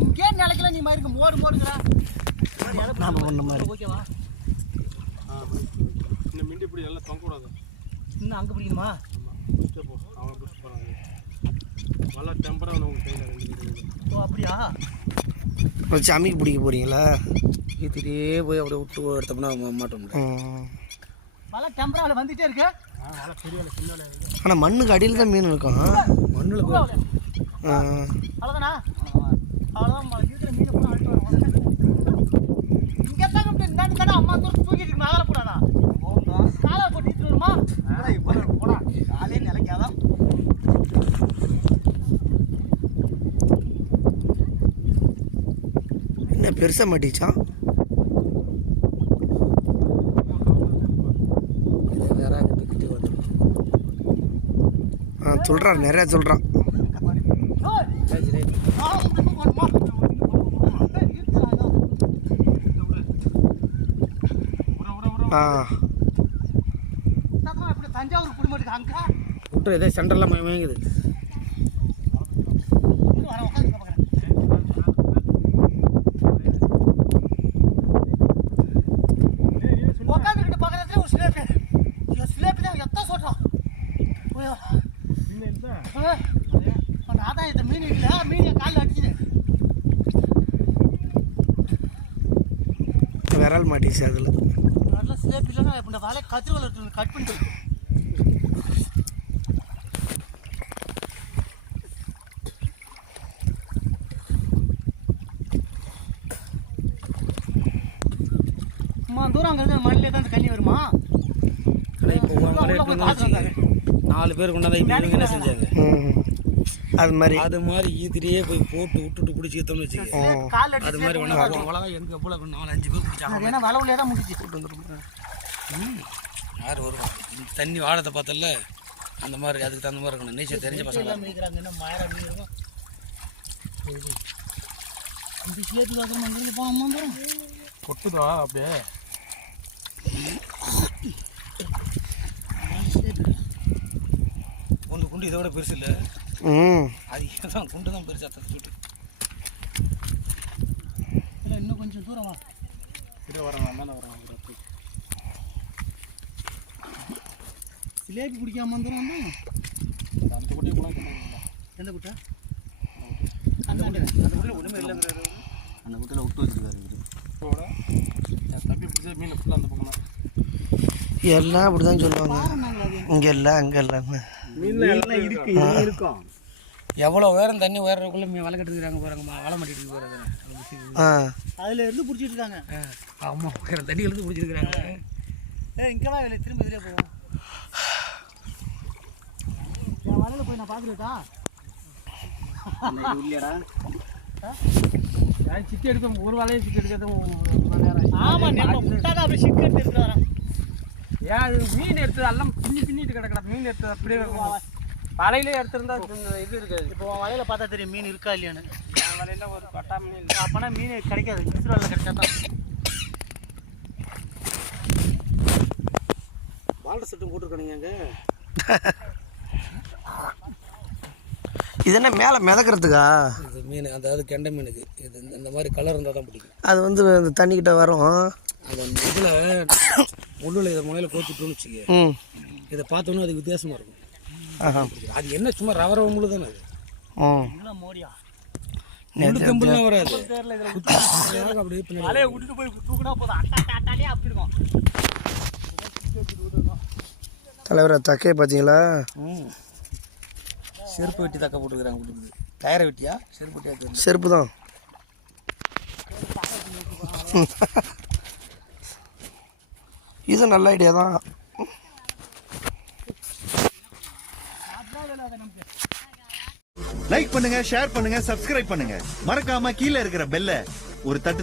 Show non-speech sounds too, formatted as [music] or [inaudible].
இங்கே நிலைக்கல நீ மயிருக்கு மோடு மோடுங்கிற நாம ஒண்ணு மாதிரி. ஓகேவா ஆ இந்த மிண்டி இப்படி எல்லாம் தொங்க கூடாது இன்னும் அங்கே பிடிக்கணுமா? ஆமாம் பிடிச்சே போ. அவங்க பிடிச்சி போகிறாங்க நல்லா டெம்பராக உங்க கையில் ஓ அப்படியா? வச்சு அம்மிக்கு பிடிக்க போறீங்களா? இத்திரியே போய் அப்படியே விட்டு எடுத்தோம்னா மாட்டோம் பல டெம்பரால வந்துட்டே இருக்கு. ஆனால் மண்ணுக்கு அடியில் தான் மீன் இருக்கும். மண்ணில். அவ்வளோதானா அவ்வளோதான் மீனை இங்கே தான் அம்மா தூரம் தூக்கிட்டு இருக்கு மேலே கூடாதா காலை போட்டு என்ன பெருசாக மாட்டிச்சான் ஆ சொல்கிறான் நிறையா சொல்கிறான் ஆ. தஞ்சாவூர் குடும்பத்துக்கு அங்க? விட்டு எதோ சென்டர்லாம் மயங்குது. அதான் இந்த மீன் இல்லை மீன் என் காலில் அடிச்சுது விரல் மாட்டிச்சு அதில். நல்ல சிலேபி இல்லைன்னா இப்போ இந்த வலை கத்திரிவலை கட் பண்ணிட்டு அம்மா தூரம் அங்கே மண்ணிலே தான் இந்த கண்ணி வருமா? இப்போ நாலு பேர் கொண்டாந்து இப்போ இவங்க என்ன செஞ்சாங்க? அது மாதிரி. அது மாதிரி ஈத்திரியே போய் போட்டு விட்டுட்டு பிடிச்சி ஏற்றோம்னு வச்சுக்க கால் அது மாதிரி ஒன்றா அவ்வளோதான் எனக்கு எவ்வளோ நாலு அஞ்சு பேர் பிடிச்சாங்க? ஏன்னா வளவுலே தான் முடிச்சு யார் வருவா? இந்த தண்ணி வாழத்தை பார்த்தல அந்த மாதிரி அதுக்கு தகுந்த மாதிரி இருக்கணும். நீச்சல் தெரிஞ்ச பசங்க. எல்லாம் மீக்கிறாங்க என்ன மாயரா மீன் இருக்கும் இந்த சிலேபி வாசம் மண்ணில் போகாம வரும் கொட்டுதா அப்படியே குண்டு குண்டு இதை விட பெருசு இல்லை. ம். அது தான் குண்டு தான் பெருசு அத்தை சுட்டு இல்லை இன்னும் கொஞ்சம் தூரம் வா. இரு வரேன் தானே வரேன். சிலேபி பிடிக்காம வந்துடும் அந்த குட்டியை கூட கொண்டாந்து எந்த குட்டை? அந்த குட்டை. ஒன்றுமே இல்லைங்கிறாரு அந்த குட்டியில் விட்டு வச்சுருக்காரு இதோட. தம்பி பிடிச்ச மீன் ஃபுல்லாக அந்த பக்கம் எல்லாம் அப்படி தான் சொல்லுவாங்க இங்கே இல்லை அங்கே இருக்கு இருக்கும்? எவ்வளோ உயரம் தண்ணி உயரக்குள்ளே மீன் வலை கட்டுக்கிறாங்க போகிறாங்க வலை மாட்டிட்டு போகிறாங்க அதுல இருந்து பிடிச்சிட்டு இருக்காங்க. அம்மா உயரம் தண்ணி இழுத்து பிடிச்சிருக்கிறாங்க ஏ இங்கே வா இல்லை திரும்ப இதிலே போவோம். என் வலையில போய் நான் பார்த்துருக்கா சிக்கி எடுக்க ஒரு வலையை சிக்கி எடுக்கிறது ஒரு நேரம் ஆமா நம்ம முட்டாத அப்படி சிக்கு எடுத்து எடுத்து வரேன். ஏன் அது மீன் எடுத்தது எல்லாம் பின்னி பின்னிட்டு கிடக்கடா மீன் எடுத்தது அப்படியே இருக்கும். வலையிலே எடுத்திருந்தா இது இருக்காது இப்போ வலையில பார்த்தா தெரியும் மீன் இருக்கா இல்லையான்னு. என் வலையில ஒரு பட்டா மீன் இல்லை அப்பனா மீன் கிடைக்காது. இஸ்ரோவில் கிடைச்சாதான் வால்டர் செட்டும் போட்டிருக்கானுங்க அங்கே. இது என்ன மேலே மிதக்கிறதுக்கா? இது மீன் அதாவது கெண்டை மீனுக்கு. இது இந்த- இந்த மாதிரி கலர் இருந்தால் தான் பிடிக்கும். அது வந்து இந்த தண்ணிக்கிட்ட வரும். அது முள்ளில் இதை முனையில் கோத்துட்டோன்னு வச்சுக்க இதை பார்த்தோன்னே அதுக்கு வித்தியாசமாக இருக்கும். அது என்ன சும்மா ரவ ரவ முள்ளு தானே அது? ம் இதெல்லாம் மோடியா? முள்ளு கம்புலாம் வராது. அப்படியே விட்டுட்டு போய் தூக்குனா போதும். தலைவரை தக்கையை பார்த்தீங்களா? ம். செருப்பு வெட்டி தக்க போட்டுக்கிறாங்க வீட்டுக்கு டயரை வெட்டியா? செருப்பு செருப்பு தான். [laughs] [laughs] இது நல்ல ஐடியா தான். லைக் பண்ணுங்க ஷேர் பண்ணுங்க சப்ஸ்கிரைப் பண்ணுங்க. மறக்காம கீழே இருக்கிற பெல்ல ஒரு தட்டு